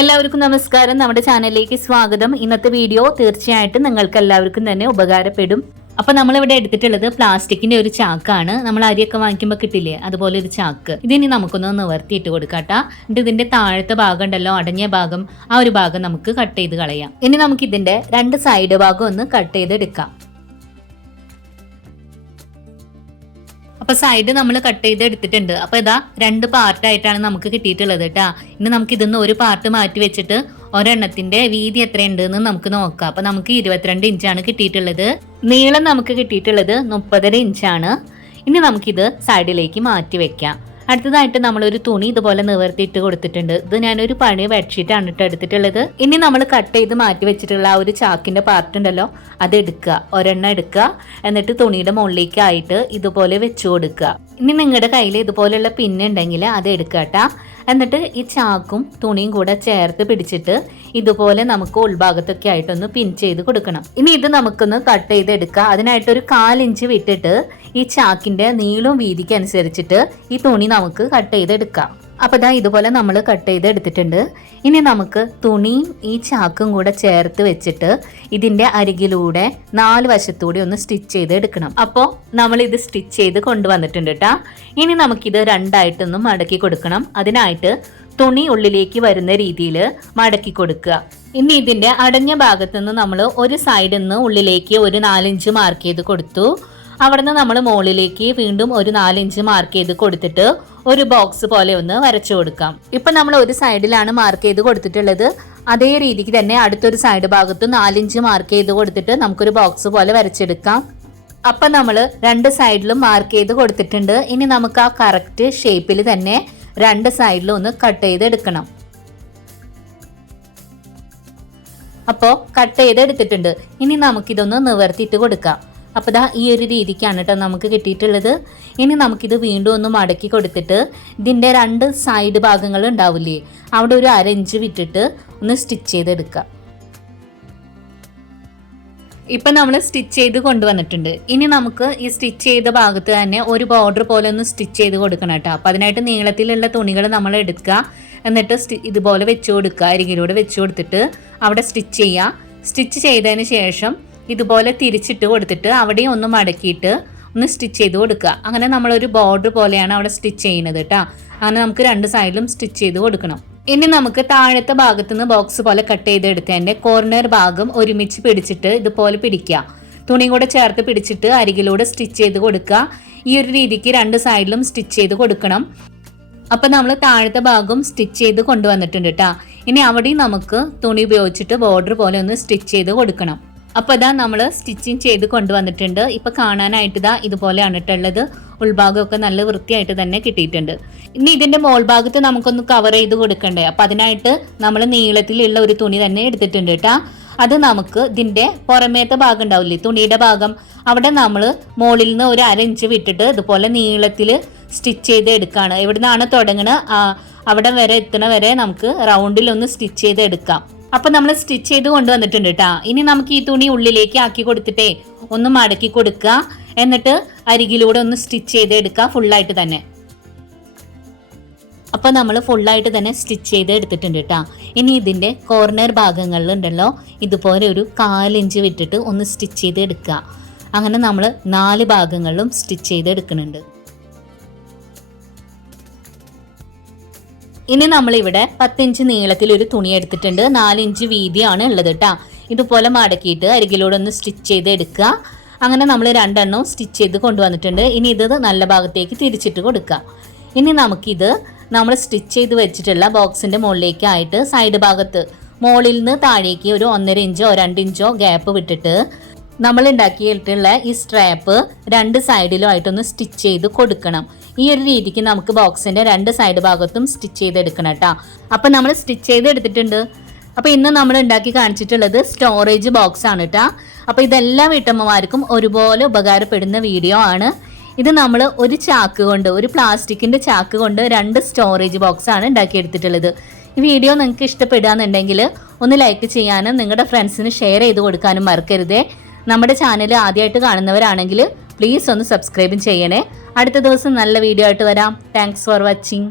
എല്ലാവർക്കും നമസ്കാരം. നമ്മുടെ ചാനലിലേക്ക് സ്വാഗതം. ഇന്നത്തെ വീഡിയോ തീർച്ചയായിട്ടും നിങ്ങൾക്ക് എല്ലാവർക്കും തന്നെ ഉപകാരപ്പെടും. അപ്പൊ നമ്മളിവിടെ എടുത്തിട്ടുള്ളത് പ്ലാസ്റ്റിക്കിന്റെ ഒരു ചാക്കാണ്. നമ്മൾ അരിയൊക്കെ വാങ്ങിക്കുമ്പോൾ കിട്ടില്ലേ, അതുപോലെ ഒരു ചാക്ക്. ഇതിനി നമുക്കൊന്ന് നിവർത്തിയിട്ട് കൊടുക്കാട്ടാ. എന്നിട്ട് ഇതിന്റെ താഴത്തെ ഭാഗം ഉണ്ടല്ലോ, അടങ്ങിയ ഭാഗം, ആ ഒരു ഭാഗം നമുക്ക് കട്ട് ചെയ്ത് കളയാം. ഇനി നമുക്ക് ഇതിന്റെ രണ്ട് സൈഡ് ഭാഗം ഒന്ന് കട്ട് ചെയ്തെടുക്കാം. അപ്പൊ സൈഡ് നമ്മൾ കട്ട് ചെയ്ത് എടുത്തിട്ടുണ്ട്. അപ്പൊ ഇതാ രണ്ട് പാർട്ടായിട്ടാണ് നമുക്ക് കിട്ടിയിട്ടുള്ളത് കേട്ടാ. ഇനി നമുക്ക് ഇതിന്ന് ഒരു പാർട്ട് മാറ്റി വെച്ചിട്ട് ഒരെണ്ണത്തിന്റെ വീതി എത്രയുണ്ട് എന്ന് നമുക്ക് നോക്കാം. അപ്പൊ നമുക്ക് 22 ഇഞ്ചാണ് കിട്ടിയിട്ടുള്ളത്. നീളം നമുക്ക് കിട്ടിയിട്ടുള്ളത് 30 ഇഞ്ചാണ്. ഇനി നമുക്കിത് സൈഡിലേക്ക് മാറ്റി വെക്കാം. അടുത്തതായിട്ട് നമ്മളൊരു തുണി ഇതുപോലെ നിവർത്തിയിട്ട് കൊടുത്തിട്ടുണ്ട്. ഇത് ഞാനൊരു പഴയ ബെഡ്ഷീറ്റാണ് ഇട്ട് എടുത്തിട്ടുള്ളത്. ഇനി നമ്മൾ കട്ട് ചെയ്ത് മാറ്റി വെച്ചിട്ടുള്ള ആ ഒരു ചാക്കിന്റെ പാർട്ട് ഉണ്ടല്ലോ, അത് എടുക്കുക, ഒരെണ്ണം എടുക്കുക. എന്നിട്ട് തുണിയുടെ മുകളിലേക്കായിട്ട് ഇതുപോലെ വെച്ചു കൊടുക്കുക. ഇനി നിങ്ങളുടെ കയ്യിൽ ഇതുപോലെയുള്ള പിന്നുണ്ടെങ്കിൽ അത് എടുക്കട്ടാ. എന്നിട്ട് ഈ ചാക്കും തുണിയും കൂടെ ചേർത്ത് പിടിച്ചിട്ട് ഇതുപോലെ നമുക്ക് ഉൾഭാഗത്തൊക്കെ ആയിട്ടൊന്ന് പിൻ ചെയ്ത് കൊടുക്കണം. ഇനി ഇത് നമുക്കൊന്ന് കട്ട് ചെയ്തെടുക്കുക. അതിനായിട്ടൊരു 1/4 ഇഞ്ച് വിട്ടിട്ട് ഈ ചാക്കിന്റെ നീളവും വീതിക്ക് അനുസരിച്ചിട്ട് ഈ തുണി നമുക്ക് കട്ട് ചെയ്തെടുക്കാം. അപ്പൊ ദാ ഇതുപോലെ നമ്മൾ കട്ട് ചെയ്ത് എടുത്തിട്ടുണ്ട്. ഇനി നമുക്ക് തുണിയും ഈ ചാക്കും കൂടെ ചേർത്ത് വെച്ചിട്ട് ഇതിന്റെ അരികിലൂടെ 4 വശത്തൂടെ ഒന്ന് സ്റ്റിച്ച് ചെയ്ത് എടുക്കണം. അപ്പോൾ നമ്മൾ ഇത് സ്റ്റിച്ച് ചെയ്ത് കൊണ്ടുവന്നിട്ടുണ്ട് കേട്ടാ. ഇനി നമുക്കിത് രണ്ടായിട്ടൊന്ന് മടക്കി കൊടുക്കണം. അതിനായിട്ട് തുണി ഉള്ളിലേക്ക് വരുന്ന രീതിയിൽ മടക്കി കൊടുക്കുക. ഇനി ഇതിന്റെ അടഞ്ഞ ഭാഗത്തു നിന്ന് നമ്മൾ ഒരു സൈഡിൽ നിന്ന് ഉള്ളിലേക്ക് ഒരു 4 ഇഞ്ച് മാർക്ക് ചെയ്ത് കൊടുത്തു. അവിടുന്ന് നമ്മൾ മുകളിലേക്ക് വീണ്ടും ഒരു 4 ഇഞ്ച് മാർക്ക് ചെയ്ത് കൊടുത്തിട്ട് ഒരു ബോക്സ് പോലെ ഒന്ന് വരച്ചു കൊടുക്കാം. ഇപ്പൊ നമ്മൾ ഒരു സൈഡിലാണ് മാർക്ക് ചെയ്ത് കൊടുത്തിട്ടുള്ളത്. അതേ രീതിക്ക് തന്നെ അടുത്തൊരു സൈഡ് ഭാഗത്ത് 4 ഇഞ്ച് മാർക്ക് ചെയ്ത് കൊടുത്തിട്ട് നമുക്കൊരു ബോക്സ് പോലെ വരച്ചെടുക്കാം. അപ്പൊ നമ്മൾ രണ്ട് സൈഡിലും മാർക്ക് ചെയ്ത് കൊടുത്തിട്ടുണ്ട്. ഇനി നമുക്ക് ആ കറക്റ്റ് ഷേപ്പിൽ തന്നെ രണ്ട് സൈഡിലും ഒന്ന് കട്ട് ചെയ്ത് എടുക്കണം. അപ്പോൾ കട്ട് ചെയ്ത് എടുത്തിട്ടുണ്ട്. ഇനി നമുക്കിതൊന്ന് നിവർത്തിയിട്ട് കൊടുക്കാം. അപ്പോൾ ദാ ഈ ഒരു രീതിക്കാണ് കേട്ടോ നമുക്ക് കിട്ടിയിട്ടുള്ളത്. ഇനി നമുക്കിത് വീണ്ടും ഒന്ന് മടക്കി കൊടുത്തിട്ട് ഇതിൻ്റെ രണ്ട് സൈഡ് ഭാഗങ്ങൾ ഉണ്ടാവില്ലേ, അവിടെ ഒരു 1/2 ഇഞ്ച് വിട്ടിട്ട് ഒന്ന് സ്റ്റിച്ച് ചെയ്തെടുക്കാം. ഇപ്പം നമ്മൾ സ്റ്റിച്ച് ചെയ്ത് കൊണ്ടുവന്നിട്ടുണ്ട്. ഇനി നമുക്ക് ഈ സ്റ്റിച്ച് ചെയ്ത ഭാഗത്ത് തന്നെ ഒരു ബോർഡർ പോലെ ഒന്ന് സ്റ്റിച്ച് ചെയ്ത് കൊടുക്കണം കേട്ടോ. അപ്പം അതിനായിട്ട് നീളത്തിലുള്ള തുണികൾ നമ്മൾ എടുക്കുക. എന്നിട്ട് ഇതുപോലെ വെച്ച് കൊടുക്കുക. അരികിലൂടെ വെച്ച് കൊടുത്തിട്ട് അവിടെ സ്റ്റിച്ച് ചെയ്യുക. സ്റ്റിച്ച് ചെയ്തതിന് ശേഷം ഇതുപോലെ തിരിച്ചിട്ട് കൊടുത്തിട്ട് അവിടെയും ഒന്ന് മടക്കിയിട്ട് ഒന്ന് സ്റ്റിച്ച് ചെയ്ത് കൊടുക്കുക. അങ്ങനെ നമ്മളൊരു ബോർഡർ പോലെയാണ് അവിടെ സ്റ്റിച്ച് ചെയ്യുന്നത് കേട്ടോ. അങ്ങനെ നമുക്ക് രണ്ട് സൈഡിലും സ്റ്റിച്ച് ചെയ്ത് കൊടുക്കണം. ഇനി നമുക്ക് താഴത്തെ ഭാഗത്തുനിന്ന് ബോക്സ് പോലെ കട്ട് ചെയ്തെടുത്തതിൻ്റെ കോർണർ ഭാഗം ഒരുമിച്ച് പിടിച്ചിട്ട് ഇതുപോലെ പിടിക്കുക. തുണി കൂടെ ചേർത്ത് പിടിച്ചിട്ട് അരികിലൂടെ സ്റ്റിച്ച് ചെയ്ത് കൊടുക്കുക. ഈ ഒരു രീതിക്ക് രണ്ട് സൈഡിലും സ്റ്റിച്ച് ചെയ്ത് കൊടുക്കണം. അപ്പം നമ്മൾ താഴത്തെ ഭാഗം സ്റ്റിച്ച് ചെയ്ത് കൊണ്ടുവന്നിട്ടുണ്ട് കേട്ടോ. ഇനി അവിടെയും നമുക്ക് തുണി ഉപയോഗിച്ചിട്ട് ബോർഡർ പോലെ ഒന്ന് സ്റ്റിച്ച് ചെയ്ത് കൊടുക്കണം. അപ്പോൾ ഇതാ നമ്മൾ സ്റ്റിച്ചിങ് ചെയ്ത് കൊണ്ടുവന്നിട്ടുണ്ട്. ഇപ്പോൾ കാണാനായിട്ട് ഇതാ ഇതുപോലെയാണ് ഇട്ടുള്ളത്. ഉൾഭാഗമൊക്കെ നല്ല വൃത്തിയായിട്ട് തന്നെ കിട്ടിയിട്ടുണ്ട്. ഇനി ഇതിൻ്റെ മോൾ ഭാഗത്ത് നമുക്കൊന്ന് കവർ ചെയ്ത് കൊടുക്കണ്ടേ. അപ്പം അതിനായിട്ട് നമ്മൾ നീളത്തിലുള്ള ഒരു തുണി തന്നെ എടുത്തിട്ടുണ്ട് കേട്ടോ. അത് നമുക്ക് ഇതിൻ്റെ പുറമേത്തെ ഭാഗം ഉണ്ടാവില്ലേ, തുണിയുടെ ഭാഗം, അവിടെ നമ്മൾ മുകളിൽ നിന്ന് ഒരു 1/2 ഇഞ്ച് വിട്ടിട്ട് ഇതുപോലെ നീളത്തിൽ സ്റ്റിച്ച് ചെയ്ത് എടുക്കുകയാണ്. എവിടെ നിന്നാണ് തുടങ്ങുന്നത് അവിടെ വരെ എത്തണ വരെ നമുക്ക് റൗണ്ടിലൊന്ന് സ്റ്റിച്ച് ചെയ്ത് എടുക്കാം. അപ്പൊ നമ്മൾ സ്റ്റിച്ച് ചെയ്ത് കൊണ്ടുവന്നിട്ടുണ്ട് കേട്ടോ. ഇനി നമുക്ക് ഈ തുണി ഉള്ളിലേക്ക് ആക്കി കൊടുത്തിട്ടേ ഒന്ന് മടക്കി കൊടുക്കുക. എന്നിട്ട് അരികിലൂടെ ഒന്ന് സ്റ്റിച്ച് ചെയ്ത് എടുക്കുക ഫുള്ളായിട്ട് തന്നെ. അപ്പൊ നമ്മൾ ഫുള്ളായിട്ട് തന്നെ സ്റ്റിച്ച് ചെയ്ത് എടുത്തിട്ടുണ്ട് കേട്ടോ. ഇനി ഇതിന്റെ കോർണർ ഭാഗങ്ങളിലുണ്ടല്ലോ ഇതുപോലെ ഒരു 1/4 ഇഞ്ച് വിട്ടിട്ട് ഒന്ന് സ്റ്റിച്ച് ചെയ്ത് എടുക്കുക. അങ്ങനെ നമ്മൾ 4 ഭാഗങ്ങളിലും സ്റ്റിച്ച് ചെയ്ത് എടുക്കുന്നുണ്ട്. ഇനി നമ്മളിവിടെ 10 ഇഞ്ച് നീളത്തിൽ ഒരു തുണി എടുത്തിട്ടുണ്ട്. 4 ഇഞ്ച് വീതിയാണ് ഉള്ളത് കേട്ടോ. ഇതുപോലെ മടക്കിയിട്ട് അരികിലൂടെ ഒന്ന് സ്റ്റിച്ച് ചെയ്ത് എടുക്കുക. അങ്ങനെ നമ്മൾ രണ്ടെണ്ണവും സ്റ്റിച്ച് ചെയ്ത് കൊണ്ടുവന്നിട്ടുണ്ട്. ഇനി ഇത് നല്ല ഭാഗത്തേക്ക് തിരിച്ചിട്ട് കൊടുക്കുക. ഇനി നമുക്കിത് നമ്മൾ സ്റ്റിച്ച് ചെയ്ത് വെച്ചിട്ടുള്ള ബോക്സിൻ്റെ മുകളിലേക്കായിട്ട് സൈഡ് ഭാഗത്ത് മുകളിൽ നിന്ന് താഴേക്ക് ഒരു 1.5 ഇഞ്ചോ 2 ഇഞ്ചോ ഗ്യാപ്പ് വിട്ടിട്ട് നമ്മൾ ഉണ്ടാക്കിയിട്ടുള്ള ഈ സ്ട്രാപ്പ് രണ്ട് സൈഡിലും ആയിട്ടൊന്ന് സ്റ്റിച്ച് ചെയ്ത് കൊടുക്കണം. ഈ ഒരു രീതിക്ക് നമുക്ക് ബോക്സിന്റെ രണ്ട് സൈഡ് ഭാഗത്തും സ്റ്റിച്ച് ചെയ്തെടുക്കണം കേട്ടോ. അപ്പം നമ്മൾ സ്റ്റിച്ച് ചെയ്ത് എടുത്തിട്ടുണ്ട്. അപ്പോൾ ഇന്ന് നമ്മൾ ഉണ്ടാക്കി കാണിച്ചിട്ടുള്ളത് സ്റ്റോറേജ് ബോക്സ് ആണ് കേട്ടോ. അപ്പോൾ ഇതെല്ലാ വീട്ടമ്മമാർക്കും ഒരുപോലെ ഉപകാരപ്പെടുന്ന വീഡിയോ ആണ്. ഇത് നമ്മൾ ഒരു ചാക്ക് കൊണ്ട്, ഒരു പ്ലാസ്റ്റിക്കിന്റെ ചാക്ക് കൊണ്ട് 2 സ്റ്റോറേജ് ബോക്സ് ആണ് ഉണ്ടാക്കിയെടുത്തിട്ടുള്ളത്. ഈ വീഡിയോ നിങ്ങൾക്ക് ഇഷ്ടപ്പെടുകയാണെന്നുണ്ടെങ്കിൽ ഒന്ന് ലൈക്ക് ചെയ്യാനും നിങ്ങളുടെ ഫ്രണ്ട്സിന് ഷെയർ ചെയ്ത് കൊടുക്കാനും മറക്കരുതേ. നമ്മുടെ ചാനൽ ആദ്യമായിട്ട് കാണുന്നവരാണെങ്കിൽ പ്ലീസ് ഒന്ന് സബ്സ്ക്രൈബും ചെയ്യണേ. അടുത്ത ദിവസം നല്ല വീഡിയോ ആയിട്ട് വരാം. Thanks for watching.